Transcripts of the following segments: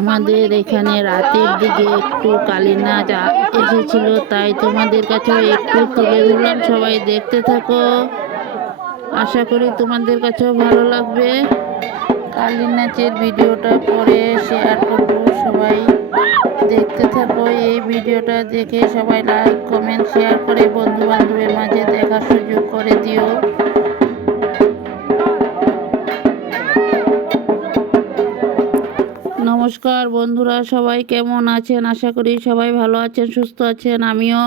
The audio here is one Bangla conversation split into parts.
আমাদের এখানে রাতের দিকে একটু কালী নাচ এসেছিল, তাই তোমাদের কাছেও একটু তুলে ধরলাম। সবাই দেখতে থাকো, আশা করি তোমাদের কাছেও ভালো লাগবে। কালী নাচের ভিডিওটা পরে শেয়ার করব, সবাই দেখতে থাকো। এই ভিডিওটা দেখে সবাই লাইক কমেন্ট শেয়ার করে বন্ধু বান্ধবের মাঝে দেখার সুযোগ করে দিও। নমস্কার বন্ধুরা, সবাই কেমন আছেন? আশা করি সবাই ভালো আছেন, সুস্থ আছেন। আমিও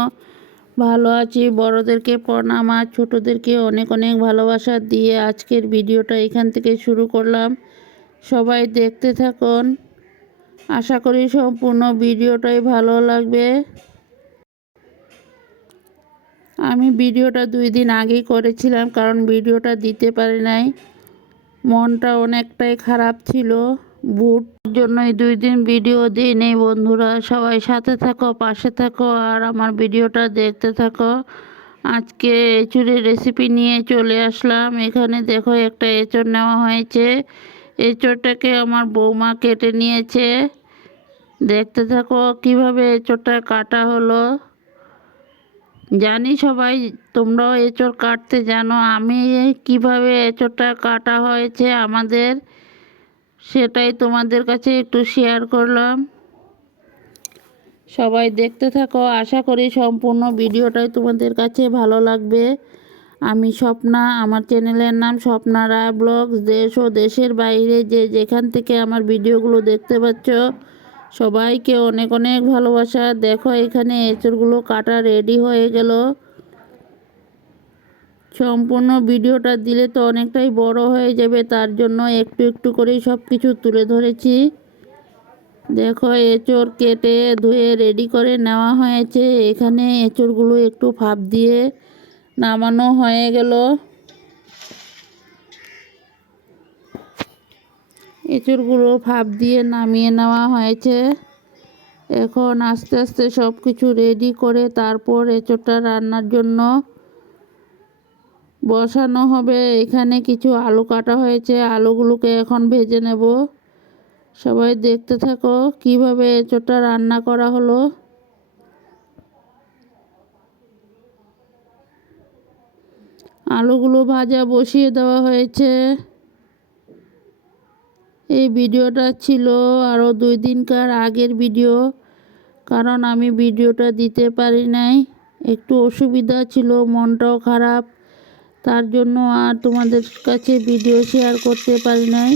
ভালো আছি। বড়দেরকে প্রণাম আর ছোটোদেরকে অনেক অনেক ভালোবাসা দিয়ে আজকের ভিডিওটা এখান থেকে শুরু করলাম। সবাই দেখতে থাকুন, আশা করি সম্পূর্ণ ভিডিওটাই ভালো লাগবে। আমি ভিডিওটা 2 দিন আগেই করেছিলাম, কারণ ভিডিওটা দিতে পারি নাই, মনটা অনেকটাই খারাপ ছিল। বুট জন্যই 2 দিন ভিডিও দিই নেই। বন্ধুরা সবাই সাথে থাকো, পাশে থাকো আর আমার ভিডিওটা দেখতে থাকো। আজকে এঁচুড়ের রেসিপি নিয়ে চলে আসলাম। এখানে দেখো একটা এঁচড় নেওয়া হয়েছে। এঁচড়টাকে আমার বৌমা কেটে নিয়েছে। দেখতে থাকো কিভাবে এঁচড়টা কাটা হলো। জানি সবাই তোমরাও এঁচড় কাটতে জানো, আমি কিভাবে এঁচড়টা কাটা হয়েছে আমাদের, সেটাই তোমাদের কাছে একটু শেয়ার করলাম। সবাই দেখতে থাকো, আশা করি সম্পূর্ণ ভিডিওটাই তোমাদের কাছে ভালো লাগবে। আমি স্বপ্না, আমার চ্যানেলের নাম স্বপ্না রায় ব্লগস। দেশ ও দেশের বাইরে যে যেখান থেকে আমার ভিডিওগুলো দেখতে পাচ্ছ, সবাইকে অনেক অনেক ভালোবাসা। দেখো এখানে এঁচড়গুলো কাটা রেডি হয়ে গেল। সম্পূর্ণ ভিডিওটা দিলে তো অনেকটাই বড় হয়ে যাবে, তার জন্য একটু একটু করেই সব কিছু তুলে ধরেছি। দেখো এঁচড় কেটে ধুয়ে রেডি করে নেওয়া হয়েছে। এখানে এঁচড়গুলো একটু ভাপ দিয়ে নামানো হয়ে গেল। এঁচড়গুলো ভাপ দিয়ে নামিয়ে নেওয়া হয়েছে। এখন আস্তে আস্তে সব কিছু রেডি করে তারপর এঁচড়টা রান্নার জন্য বসানো হবে। এখানে কিছু আলু কাটা হয়েছে, আলুগুলোকে এখন ভেজে নেব। সবাই দেখতে থাকো কিভাবে এঁচড়টা রান্না করা হলো। আলুগুলো ভাজা বসিয়ে দেওয়া হয়েছে। এই ভিডিওটা ছিল আরও 2 দিনকার আগের ভিডিও, কারণ আমি ভিডিওটা দিতে পারি নাই, একটু অসুবিধা ছিল, মনটাও খারাপ, তার জন্য আর তোমাদের কাছে ভিডিও শেয়ার করতে পারি নাই।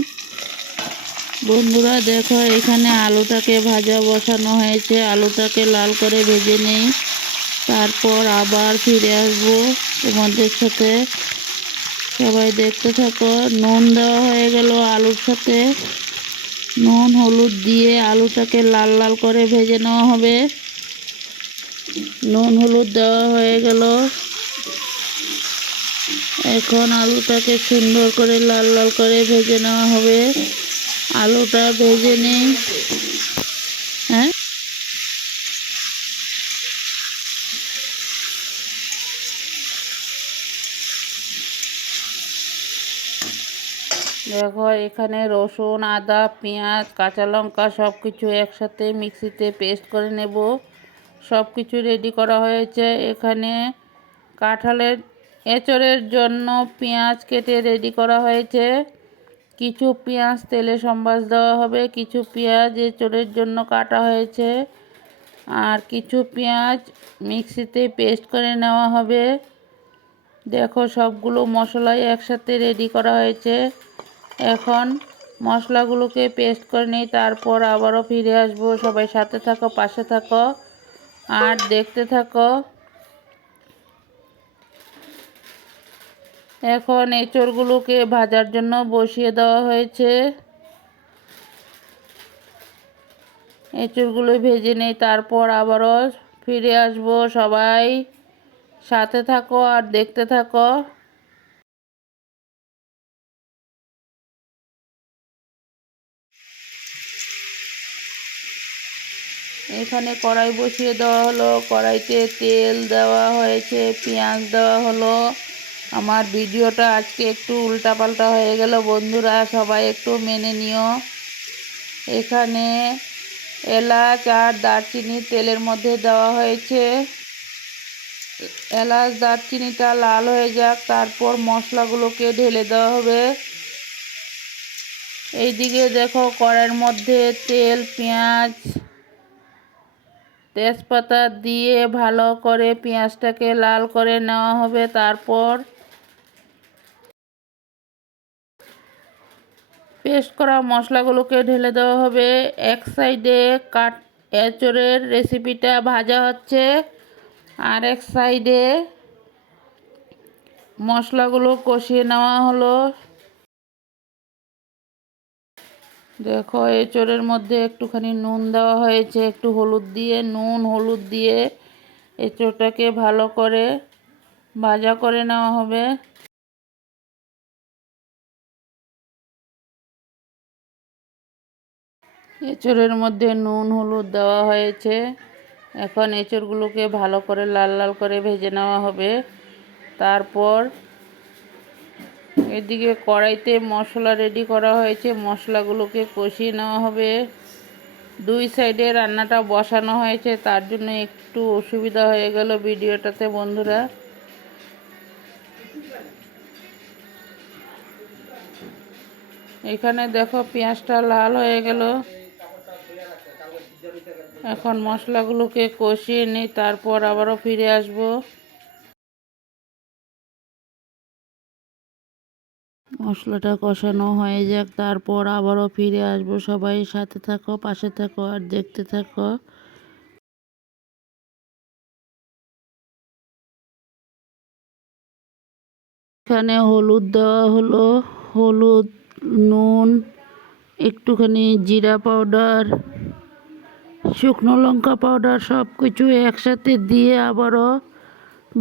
বন্ধুরা দেখো এখানে আলুটাকে ভাজা বসানো হয়েছে। আলুটাকে লাল করে ভেজে নেই, তারপর আবার ফিরে আসবো তোমাদের সাথে। সবাই দেখতে থাকো। নুন দেওয়া হয়ে গেল আলুর সাথে। নুন হলুদ দিয়ে আলুটাকে লাল লাল করে ভেজে নেওয়া হবে। নুন হলুদ দেওয়া হয়ে গেল। এখন আলুটাকে সুন্দর করে লাল লাল করে ভেজে নেওয়া হবে। আলুটা ভেজে নেই। হ্যাঁ, দেখো এখানে রসুন, আদা, পেঁয়াজ, কাঁচা লঙ্কা সব কিছু একসাথে মিক্সিতে পেস্ট করে নেব। সব কিছু রেডি করা হয়েছে। এখানে কাঁঠালের এঁচড়ের জন্য পেঁয়াজ কেটে রেডি করা হয়েছে। কিছু পেঁয়াজ তেলে সম্বাস দেওয়া হবে, কিছু পেঁয়াজ এঁচড়ের জন্য কাটা হয়েছে, আর কিছু পেঁয়াজ মিক্সিতে পেস্ট করে নেওয়া হবে। দেখো সবগুলো মশলাই একসাথে রেডি করা হয়েছে। এখন মশলাগুলোকে পেস্ট করে নিই, তারপর আবারও ফিরে আসবো। সবাই সাথে থাকো, পাশে থাকো আর দেখতে থাকো। এখন এঁচড়গুলোকে ভাজার জন্য বসিয়ে দেওয়া হয়েছে। এঁচড়গুলো ভেজে নেই, তারপর আবারও ফিরে আসবো। সবাই সাথে থাকো আর দেখতে থাকো। এখানে কড়াই বসিয়ে দেওয়া হলো। কড়াইতে তেল দেওয়া হয়েছে, পেঁয়াজ দেওয়া হলো। আমার ভিডিওটা আজকে একটু উল্টাপাল্টা হয়ে গেল বন্ধুরা, সবাই একটু মেনে নিও। এখানে এলাচ আর দারচিনি তেলের মধ্যে দেওয়া হয়েছে। এলাচ দারচিনিটা লাল হয়ে যাক, তারপর মশলাগুলোকে ঢেলে দেওয়া হবে। এইদিকে দেখো কড়াইয়ের মধ্যে তেল, পেঁয়াজ, তেজপাতা দিয়ে ভালো করে পেঁয়াজটাকে লাল করে নেওয়া হবে। তারপর পেস্ট করা মশলাগুলোকে ঢেলে দেওয়া হবে। এক সাইডে এঁচোড়ের রেসিপিটা ভাজা হচ্ছে, আর এক সাইডে মশলাগুলো কষিয়ে নেওয়া হলো। দেখো এঁচোড়ের মধ্যে একটুখানি নুন দেওয়া হয়েছে, একটু হলুদ দিয়ে, নুন হলুদ দিয়ে এঁচোড়টাকে ভালো করে ভাজা করে নেওয়া হবে। এঁচোড়ের মধ্যে নুন হলুদ দেওয়া হয়েছে। এখন এঁচোড়গুলোকে ভালো করে লাল লাল করে ভেজে নেওয়া হবে। তারপর এদিকে কড়াইতে মশলা রেডি করা হয়েছে, মশলাগুলোকে কষিয়ে নেওয়া হবে। দুই সাইডে রান্নাটা বসানো হয়েছে, তার জন্য একটু অসুবিধা হয়ে গেল ভিডিওটাতে বন্ধুরা। এখানে দেখো পেঁয়াজটা লাল হয়ে গেল। এখন মশলাগুলোকে কষিয়ে নিই, তারপর আবারও ফিরে আসব। মশলাটা কষানো হয়ে যাক, তারপর আবারও ফিরে আসব। সবাই সাথে থাকো, পাশে থাকো আর দেখতে থাকো। এখানে হলুদ দেওয়া হলো, হলুদ, নুন, একটুখানি জিরা পাউডার, শুকনো লঙ্কা পাউডার সব কিছু একসাথে দিয়ে আবারও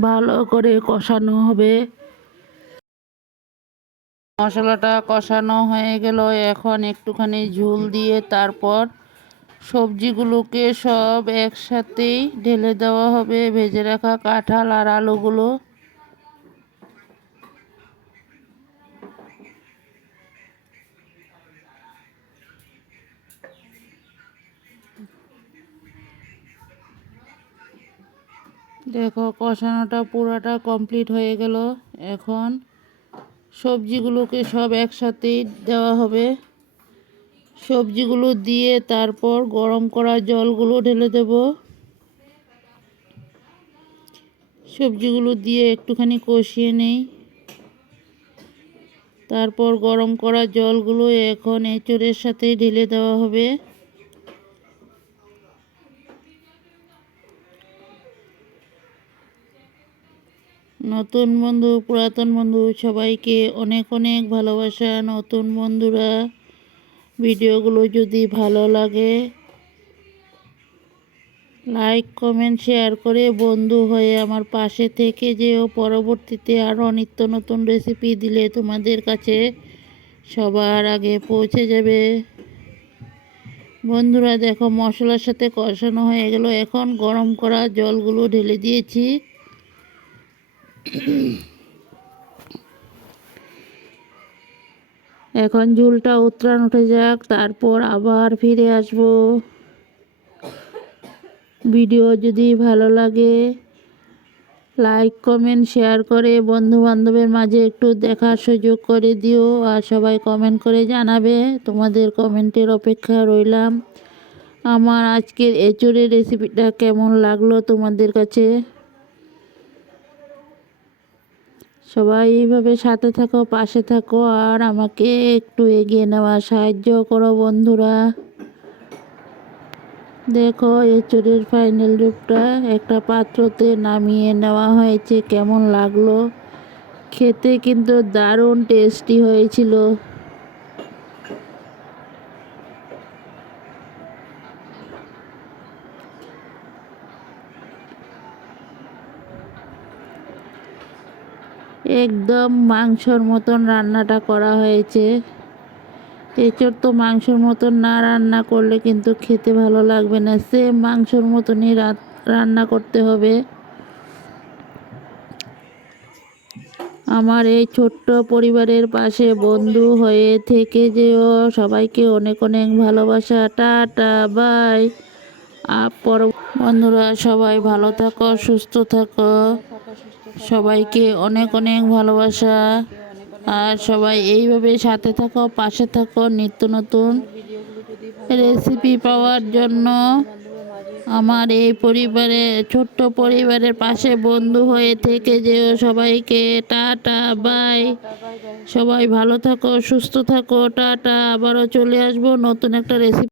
ভালো করে কষানো হবে। মশলাটা কষানো হয়ে গেল, এখন একটুখানি ঝোল দিয়ে তারপর সবজিগুলোকে সব একসাথেই ঢেলে দেওয়া হবে। ভেজে রাখা কাঁঠাল আর আলুগুলো। দেখো কষানোটা পুরাটা কমপ্লিট হয়ে গেল। এখন সবজিগুলোকে সব একসাথেই দেওয়া হবে। সবজিগুলো দিয়ে তারপর গরম করা জলগুলো ঢেলে দেব। সবজিগুলো দিয়ে একটুখানি কষিয়ে নেই, তারপর গরম করা জলগুলো এখন এঁচোড়ের সাথে ঢেলে দেওয়া হবে। নতুন বন্ধু, পুরাতন বন্ধু সবাইকে অনেক অনেক ভালোবাসা। নতুন বন্ধুরা, ভিডিওগুলো যদি ভালো লাগে লাইক কমেন্ট শেয়ার করে বন্ধু হয়ে আমার পাশে থেকে যেও। পরবর্তীতে আরও নিত্য নতুন রেসিপি দিলে তোমাদের কাছে সবার আগে পৌঁছে যাবে। বন্ধুরা দেখো মশলার সাথে কষানো হয়ে গেল, এখন গরম করা জলগুলো ঢেলে দিয়েছি। এখন ঝোলটা উতরান উঠে যাক, তারপর আবার ফিরে আসব। ভিডিও যদি ভালো লাগে লাইক কমেন্ট শেয়ার করে বন্ধু বান্ধবের মাঝে একটু দেখার সুযোগ করে দিও। আর সবাই কমেন্ট করে জানাবে, তোমাদের কমেন্টের অপেক্ষা রইলাম। আমার আজকের এঁচোড়ের রেসিপিটা কেমন লাগলো তোমাদের কাছে। সবাই এইভাবে সাথে থাকো, পাশে থাকো আর আমাকে একটু এগিয়ে নেওয়ার সাহায্য করো বন্ধুরা। দেখো এঁচোড়ের ফাইনাল রূপটা একটা পাত্রতে নামিয়ে নেওয়া হয়েছে। কেমন লাগলো খেতে, কিন্তু দারুণ টেস্টি হয়েছিল। একদম মাংসর মতন রান্নাটা করা হয়েছে। এঁচোড় তো মাংসর মতন না রান্না করলে কিন্তু খেতে ভালো লাগবে না, সেম মাংসর মতনই রান্না করতে হবে। আমার এই ছোট্ট পরিবারের পাশে বন্ধু হয়ে থেকে যেও। সবাইকে অনেক অনেক ভালোবাসা। Tata, bye. বন্ধুরা সবাই ভালো থাকো, সুস্থ থাকো। সবাইকে অনেক অনেক ভালোবাসা। আর সবাই এইভাবে সাথে থাকো, পাশে থাকো, নিত্য নতুন রেসিপি পাওয়ার জন্য। আমার এই পরিবারে, ছোট্ট পরিবারের পাশে বন্ধু হয়ে থেকে যেও। সবাইকে টাটা, বাই। সবাই ভালো থাকো, সুস্থ থাকো। টাটা। আবারও চলে আসবো নতুন একটা রেসিপি।